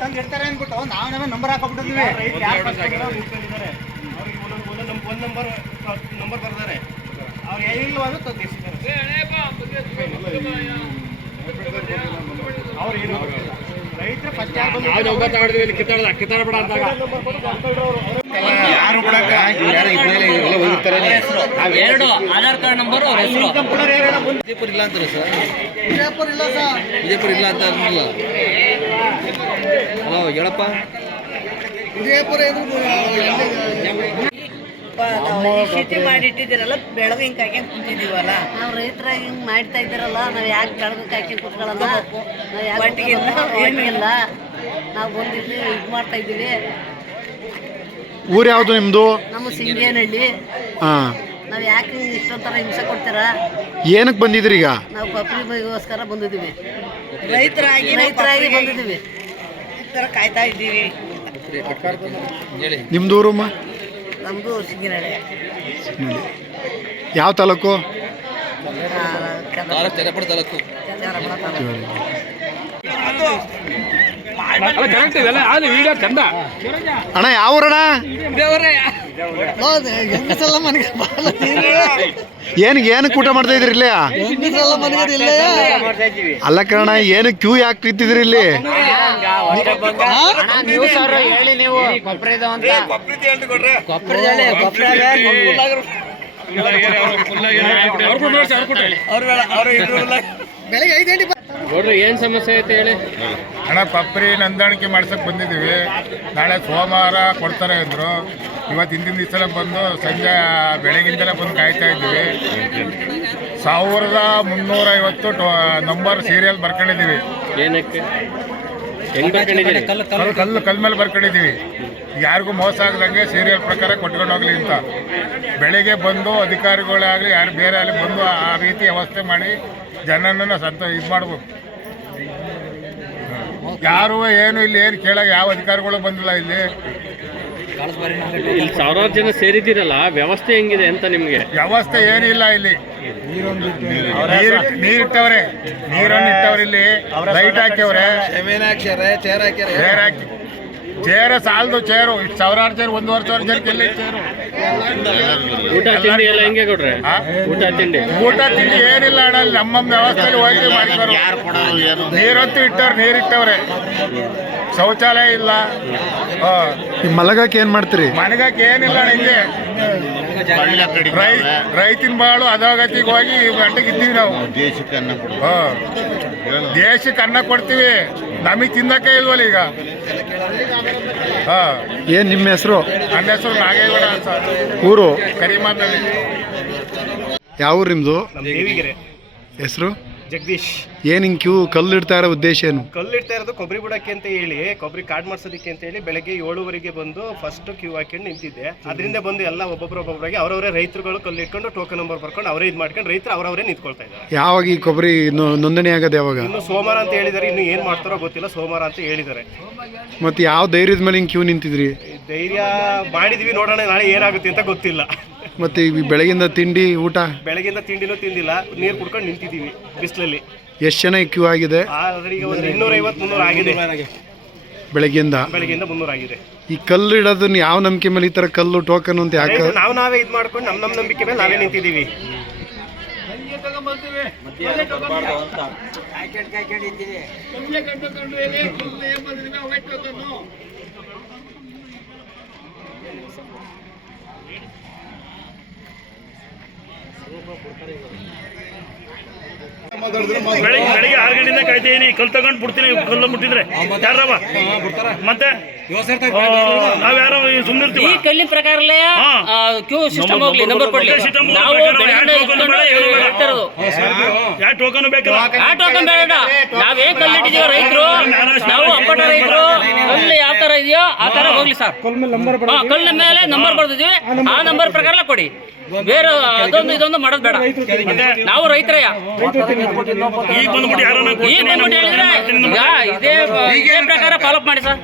ತಂದು ಇಡ್ತಾರೆ ಅಂದ್ಬಿಟ್ಟು ನಾವೇ ನಂಬರ್ ಹಾಕೊಂಡ್ಬಿಟ್ಟಿದ್ವಿ. ಒಂದು ನಂಬರ್ ಬರ್ತಾರೆ, ಅವ್ರು ಎಲ್ಲಿಲ್ವಾದ್ರು ತಂದು ಇಡ್ಸಿದ್ದಾರೆ. ಅವ್ರು ಏನು ರೈತರ ಫಸ್ಟ್ ಯಾರು ಕಿತ್ತಾಡಬೇಡ ಅಂದಾಗ ಎರಡು ಆಧಾರ್ ಕಾರ್ಡ್ ನಂಬರ್ ಅವ್ರ ಹೆಸರು. ವಿಜಯಪುರ ಇಲ್ಲ ಅಂತಾರೆ ಸರ್. ವಿಜಯಪುರ ಇಲ್ಲ ಸರ್. ವಿಜಯಪುರ ಇಲ್ಲ ಅಂತ ಅಂದ್ರಲ್ಲ. ಹಲೋ ಹೇಳಪ್ಪ. ವಿಜಯಪುರ ಶೀಟಿ ಮಾಡಿ ಇಟ್ಟಿದ್ದೀರಲ್ಲ, ಬೆಳಗ್ಗೆ ಹಿಂಗೆ ಹಾಕ್ಯಂಡು ಕುಂತಿದ್ದೀವಲ್ಲ ನಾವು ರೈತರಾಗಿ ಹಿಂಗೆ ಮಾಡ್ತಾ ಇದ್ದೀರಲ್ಲ, ನಾವು ಯಾಕೆ ಬೆಳಗ್ಗೆ ಹಾಕ್ಯಂಡು ಕುತ್ಕೊಳ್ಳಲ್ಲ? ನಾವು ಯಾಕೆ ಇಲ್ಲ, ನಾವು ಬಂದಿದ್ದು ಇದು ಮಾಡ್ತಾ ಇದ್ದೀವಿ. ಊರು ಯಾವುದು ನಿಮ್ಮದು? ನಮ್ಮ ಸಿಂಗೇನಹಳ್ಳಿ. ಹಾಂ, ನಾವು ಯಾಕೆ ಇಷ್ಟೊಂಥರ ಹಿಂಸೆ ಕೊಡ್ತೀರಾ? ಏನಕ್ಕೆ ಬಂದಿದ್ರಿ ಈಗ? ನಾವು ಕೊಬ್ಬರಿಗೋಸ್ಕರ ಬಂದಿದ್ದೀವಿ, ರೈತರಾಗಿ ಬಂದಿದ್ದೀವಿ, ಈ ಥರ ಕಾಯ್ತಾ ಇದ್ದೀವಿ. ನಿಮ್ದು ಊರಮ್ಮ? ನಮ್ಮದು ಸಿಂಗೇನಹಳ್ಳಿ. ಯಾವ ತಾಲೂಕು? ಚನ್ನಪಟ್ಟಣ ತಾಲೂಕು. ಅಣ್ಣ ಯಾವ ಊರಣ್ಣ? ಏನಕ್ಕೆ ಊಟ ಮಾಡ್ತಾ ಇದ್ರಿ ಇಲ್ಲೇ? ಅಲ್ಲ ಕಣ, ಏನಕ್ಕೆ ಕ್ಯೂ ಯಾಕೆ ಇತ್ತಿದ್ರಿ ಇಲ್ಲಿ? ನೋಡ್ರಿ ಏನ್ ಸಮಸ್ಯೆ ಐತೆ ಹೇಳಿ. ಹಣ ಪಪ್ರಿ ನೋಂದಾಣಿಕೆ ಮಾಡ್ಸಕ್ ಬಂದಿದ್ದೀವಿ. ನಾಳೆ ಸೋಮವಾರ ಕೊಡ್ತಾರೆ ಅಂದರು. ಇವತ್ತು ಹಿಂದಿನ ದಿವಸ ಬಂದು ಸಂಜೆ ಬೆಳಗಿಂದಲೇ ಬಂದು ಕಾಯ್ತಾ ಇದ್ದೀವಿ. 1350 ನಂಬರ್ ಸೀರಿಯಲ್ ಬರ್ಕೊಂಡಿದ್ದೀವಿ. ಏನಕ್ಕೆ ಹೆಂಗ್ ಬರ್ಕೊಂಡಿದ್ದೀರಿ? ಕಲ್ ಮೇಲೆ ಬರ್ಕೊಂಡಿದ್ದೀವಿ. ಯಾರಿಗೂ ಮೋಸ ಆಗದಂಗೆ ಸೀರಿಯಲ್ ಪ್ರಕಾರ ಕೊಟ್ಕೊಂಡು ಹೋಗ್ಲಿ ಅಂತ. ಬೆಳಿಗ್ಗೆ ಬಂದು ಅಧಿಕಾರಿಗಳಾಗಲಿ ಯಾರು ಬೇರೆ ಅಲ್ಲಿ ಬಂದು ಆ ರೀತಿ ವ್ಯವಸ್ಥೆ ಮಾಡಿ ಜನನನ್ನು ಇದು ಮಾಡ್ಬೇಕು. ಯಾರು ಏನು ಇಲ್ಲಿ ಏನು ಕೇಳಾಗ ಯಾವ ಅಧಿಕಾರಿಗಳು ಬಂದಿಲ್ಲ. ಇಲ್ಲಿ ಸಾವಿರಾರು ಜನ ಸೇರಿದ್ದೀರಲ್ಲ, ವ್ಯವಸ್ಥೆ ಹೆಂಗಿದೆ ಅಂತ ನಿಮ್ಗೆ? ವ್ಯವಸ್ಥೆ ಏನಿಲ್ಲ. ಇಲ್ಲಿ ನೀರಿಟ್ಟವ್ರೆ, ನೀರನ್ನು ಇಟ್ಟವ್ರೆ, ಇಲ್ಲಿ ಲೈಟ್ ಹಾಕ್ಯವ್ರೆ, ಚೇರ್ ಹಾಕಿ. ಚೇರ ಸಾಲದು ಚೇರು ಇಷ್ಟು ಸಾವಿರಾರು ಚೇರು, 1,500 ಜನಕ್ಕೆ ಎಲ್ಲಿ ಚೇರು? ಊಟ ತಿಂಡಿ ಎಲ್ಲ ಹೆಂಗೆ ಕೊಡ್ರೆ? ಊಟ ತಿಂಡಿ ಏನಿಲ್ಲ ಅಣ್ಣ. ನಮ್ಮ ವ್ಯವಸ್ಥೆಯಲ್ಲಿ ಹೋಗಿ ಮಾಡಿದ್ರು. ನೀರಂತೂ ನೀರಿಟ್ಟವ್ರೆ, ಶೌಚಾಲಯ ಇಲ್ಲ. ಮಲಗಕ್ಕೆ ಏನ್ ಮಾಡ್ತೀರಿ? ಮಲಗಕ್ಕೆ ಏನಿಲ್ಲ ಅಣ್ಣ. ಹಿಂಗೆ ರೈತಿನ ಬಾಳು ಅಧೋಗತಿಗೆ ಹೋಗಿ ಗಂಟೆಗೆ ಇದ್ದೀವಿ ನಾವು. ದೇಶಕ್ಕೆ ಅನ್ನ ಕೊಡ್ತೀವಿ, ನಮಗೆ ತಿನ್ನಕ್ಕೆ ಇಲ್ವಲ್ಲ ಈಗ. ಏನ್ ನಿಮ್ಮ ಹೆಸರು? ನನ್ನ ಹೆಸರು ನಾಗೇಗೌಡ ಅಂತ. ಊರು? ಕರಿಮಾನಹಳ್ಳಿ. ಯಾವ ಊರು ನಿಮ್ದು? ದೇವಿಗೆರೆ. ಹೆಸರು? ಜಗದೀಶ್. ಏನ್ ಹಿಂಗ್ ಕ್ಯೂ ಕಲ್ಲಿಡ್ತಾ ಇರೋ ಉದ್ದೇಶ ಏನು? ಕಲ್ಲಿಡ್ತಾ ಇರೋದು ಕೊಬ್ಬರಿ ಬಿಡಕ್ಕೆ ಅಂತ ಹೇಳಿ, ಕೊಬ್ಬರಿ ಕಾರ್ಡ್ ಮಾಡ್ಸೋದಕ್ಕೆ ಅಂತ ಹೇಳಿ ಬೆಳಗ್ಗೆ 7:30ಗೆ ಬಂದು ಫಸ್ಟ್ ಕ್ಯೂ ಹಾಕೊಂಡು ನಿಂತಿದ್ದೆ. ಅದರಿಂದ ಬಂದು ಎಲ್ಲ ಒಬ್ಬೊಬ್ಬರಾಗಿ ಅವರವರೇ ರೈತರುಗಳು ಕಲ್ಲಿಟ್ಕೊಂಡು ಟೋಕನ್ ನಂಬರ್ ಬರ್ಕೊಂಡು ಅವರೇ ಇದು ಮಾಡ್ಕೊಂಡು ರೈತರು ಅವರವರೇ ನಿಂತ್ಕೊಳ್ತಾ ಇದ್ದಾರೆ. ಯಾವಾಗ ಈ ಕೊಬ್ಬರಿ ನೋಂದಣಿ ಆಗೋದು ಯಾವಾಗ? ಇನ್ನು ಸೋಮವಾರ ಅಂತ ಹೇಳಿದ್ದಾರೆ. ಇನ್ನು ಏನು ಮಾಡ್ತಾರೋ ಗೊತ್ತಿಲ್ಲ, ಸೋಮವಾರ ಅಂತ ಹೇಳಿದ್ದಾರೆ. ಮತ್ತೆ ಯಾವ ಧೈರ್ಯದ ಮೇಲೆ ಹಿಂಗ್ ಕ್ಯೂ ನಿಂತಿದ್ರಿ? ಧೈರ್ಯ ಮಾಡಿದ್ವಿ, ನೋಡೋಣ ನಾಳೆ ಏನಾಗುತ್ತೆ ಅಂತ ಗೊತ್ತಿಲ್ಲ. ಮತ್ತೆ ಈ ಬೆಳಗಿಂದ ತಿಂಡಿ ಊಟ? ಬೆಳಗಿಂದ ತಿಂಡಿನೂ ತಿಂದಿಲ್ಲ, ನೀರು ಕುಡ್ಕೊಂಡು ನಿಂತಿದ್ದೀವಿ ಬಿಸಿಲಲ್ಲಿ. ಎಷ್ಟು ಜನ ಕ್ಯೂ ಆಗಿದೆ? ಈಗ ಒಂದು 250-300 ಆಗಿದೆ. ಬೆಳಗ್ಗೆಯಿಂದ 300 ಆಗಿದೆ. ಈ ಕಲ್ಲು ಇಡೋದನ್ನ ಯಾವ ನಂಬಿಕೆ ಮೇಲೆ ಈ ತರ ಕಲ್ಲು ಟೋಕನ್ ಅಂತ ಯಾಕೆ? ನಾವೇ ಇದು ಮಾಡ್ಕೊಂಡು ನಮ್ಮ ನಂಬಿಕೆ ಮೇಲೆ ನಾವೇ ನಿಂತಿದ್ದೀವಿ. ಬೆಳಿಗ್ಗೆ 6 ಗಂಟೆಯಿಂದ ಕಾಯ್ತೀನಿ. ಕಲ್ ತಗೊಂಡು ಬಿಡ್ತೀನಿ. ಕಲ್ಲು ಮುಟ್ಟಿದ್ರೆ ಯಾರವ ಮತ್ತೆ ನಾವ್ಯಾರೋ ಸುಮ್ಮನಿರ್ತೀವಿ ಈ ಕಲ್ಲಿನ ಪ್ರಕಾರಲೇ ಕ್ಯೂ ಸಿಸ್ಟಮ್ ಹೋಗ್ಲಿ, ನಂಬರ್ ಕೊಡ್ಲಿ. ನಾವು ಬೆಳಗಿನ ಇಟ್ಕೊಂಡು ಹೇಳ್ತಾ ಇರೋದು. ಯಾವ ಟೋಕನ್ ಬೇಕಲ್ಲ, ಆ ಟೋಕನ್ ಬೇಡ. ನಾವೇನ್ ಕಲ್ಲಿಟ್ಟಿದೀವೋ ರೈತರು, ನಾವು ಅಪ್ಪಟ ರೈತರು, ಕಲ್ಲು ಯಾವ ತರ ಇದೆಯೋ ಆ ತರ ಹೋಗ್ಲಿ ಸರ್. ಕಲ್ಲಿನ ಮೇಲೆ ನಂಬರ್ ಬರ್ದಿದ್ವಿ, ಆ ನಂಬರ್ ಪ್ರಕಾರ ಕೊಡಿ. ಬೇರೆ ಅದೊಂದು ಇದೊಂದು ಮಾಡೋದು ಬೇಡ. ನಾವು ರೈತರಯ್ಯ. ಈಗ ಬಂದ್ಬಿಟ್ಟು ಯಾರೋ ಈಗ ಬಂದ್ಬಿಟ್ಟು ಹೇಳಿದ್ರೆ ಇದೇ ಪ್ರಕಾರ ಫಾಲೋ ಮಾಡಿ ಸರ್.